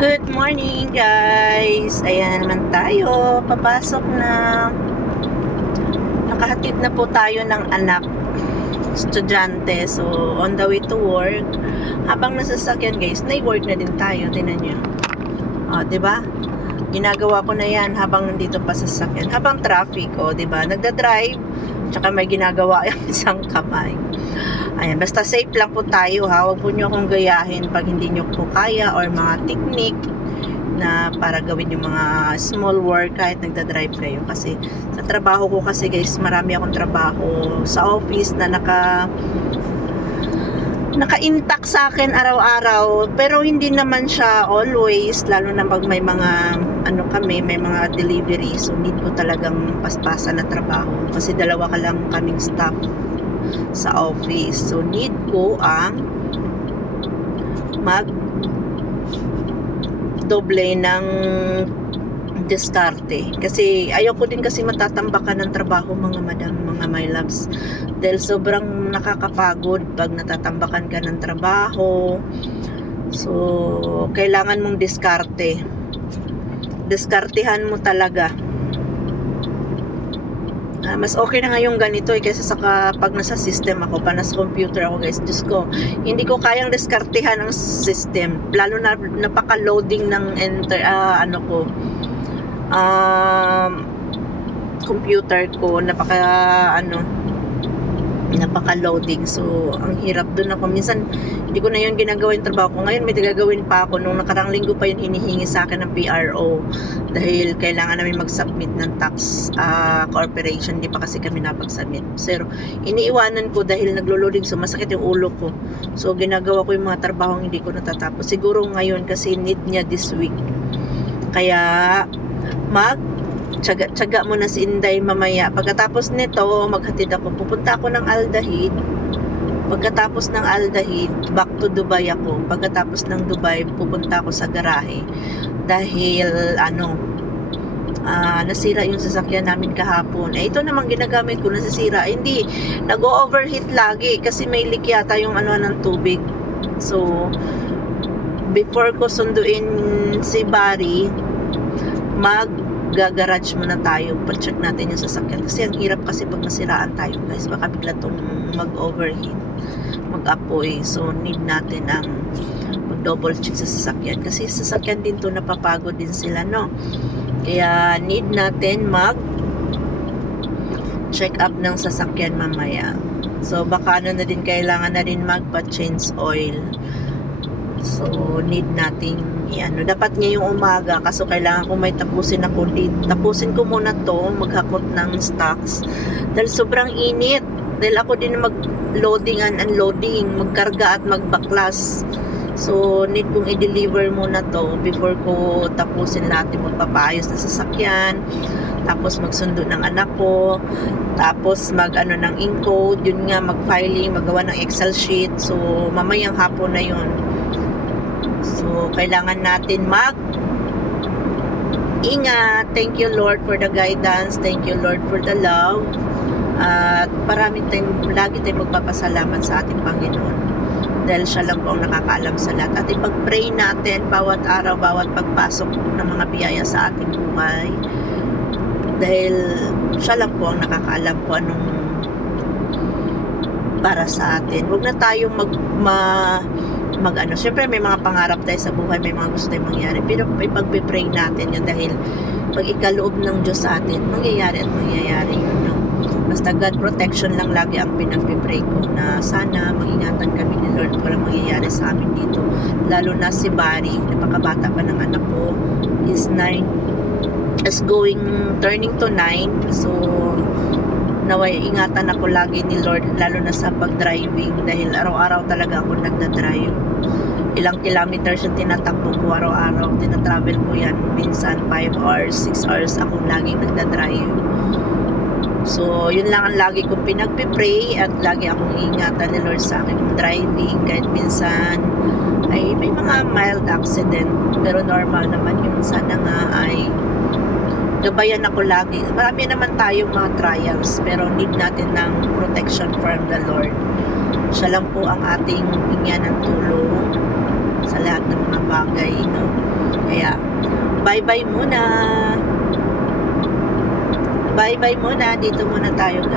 Good morning guys! Ayan naman tayo, papasok na. Nakahatid na po tayo ng anak, estudyante. So, on the way to work. Habang nasasakyan guys, na-work na din tayo. Tingnan nyo. O, diba? Ginagawa ko na yan habang nandito pa sa sasakyan. Habang traffic, o, diba? Nagda-drive, tsaka may ginagawa yung isang kamay. Ayan, basta safe lang po tayo ha. Huwag po nyo akong gayahin pag hindi nyo po kaya or mga technique na para gawin yung mga small work kahit nagda-drive kayo. Kasi sa trabaho ko kasi guys, marami akong trabaho sa office na naka-intact sa akin araw-araw. Pero hindi naman siya always, lalo na pag may mga may mga delivery. So need ko talagang paspasan na trabaho. Kasi dalawa ka lang kaming staff sa office. So need ko ang doble ng diskarte. Kasi ayoko din kasi matatambakan ng trabaho mga madam, mga my loves. Dahil sobrang nakakapagod pag natatambakan ka ng trabaho. So kailangan mong diskarte. Diskartehan mo talaga. Mas okay na nga yung ganito kaysa sa pag nasa system ako, pa nasa computer ako guys. Diyos ko, hindi ko kayang diskartehan ng system, lalo na napaka-loading ng computer ko, napaka-loading. So ang hirap dun ako. Minsan hindi ko na yun ginagawa yung trabaho ko. Ngayon may gagawin pa ako. Nung nakarang linggo pa yun hinihingi sa akin ng PRO dahil kailangan namin mag-submit ng tax corporation. Hindi pa kasi kami napag-submit. Pero iniiwanan ko dahil naglo-loading, so masakit yung ulo ko. So ginagawa ko yung mga trabaho hindi ko natatapos. Siguro ngayon kasi need niya this week. Kaya tsaga mo na si Inday mamaya. Pagkatapos nito, maghatid ako. Pupunta ako ng Aldahid. Pagkatapos ng Aldahid, back to Dubai ako. Pagkatapos ng Dubai, pupunta ako sa garahe. Dahil, nasira yung sasakyan namin kahapon. Ito namang ginagamit ko, nasisira. Hindi, nag-overheat lagi kasi may leak yata yung ng tubig. So, before ko sunduin si Barry, gagarage muna tayo, pa-check natin yung sasakyan kasi ang hirap kasi pag nasiraan tayo guys, baka bigla tong mag-overheat, mag-apoy. So need natin ang mag-double check sa sasakyan kasi sasakyan din to, napapagod din sila, no? Kaya need natin check up ng sasakyan mamaya. So baka na din, kailangan na rin magpa-change oil. So need nating dapat ngayong umaga, kaso kailangan ko may tapusin ako dito. Tapusin ko muna to, maghakot ng stocks dahil sobrang init. Dahil ako din mag-loading and unloading, magkarga at magbaklas. So need kong i-deliver muna to before ko tapusin lahat yung magpapaayos na sasakyan, tapos magsundo ng anak ko, tapos ng encode, yun nga, mag-filing, magawa ng Excel sheet. So mamayang hapon na yun. So, kailangan natin ingat. Thank you Lord for the guidance. Thank you Lord for the love. At lagi tayong magpapasalamat sa ating Panginoon. Dahil siya lang po ang nakakaalam sa lahat. At ipag-pray natin bawat araw, bawat pagpasok ng mga biyaya sa ating buhay. Dahil siya lang po ang nakakaalam po anong para sa atin. Huwag na tayong siyempre may mga pangarap tayo sa buhay, may mga gusto tayong mangyari, pero ipag-pray natin yun dahil pag ikaloob ng Diyos sa atin, mangyayari at mangyayari yun, no? Basta God protection lang lagi ang pinag-pray ko, na sana mag-ingatan kami ni Lord, walang mangyayari sa amin dito, lalo na si Barry, napakabata pa ng anak ko, is turning to 9, so naway ingatan ako lagi ni Lord, lalo na sa pag-driving dahil araw-araw talaga ako nagda-drive. Ilang kilometers yung tinatakbo ko araw-araw, tinatravel ko yan, minsan 5 hours, 6 hours ako laging nagda-drive. So yun lang ang lagi kong pinagpipray at lagi akong ingatan ni Lord sa aking driving, kahit minsan ay may mga mild accident, pero normal naman yun. Sana nga ay gabayan ako lagi. Marami naman tayong mga trials, pero need natin ng protection from the Lord. Siya lang po ang ating hingyan ng tulong sa lahat ng mga bagay, no? bye-bye muna. Bye-bye muna. Dito muna tayo, guys.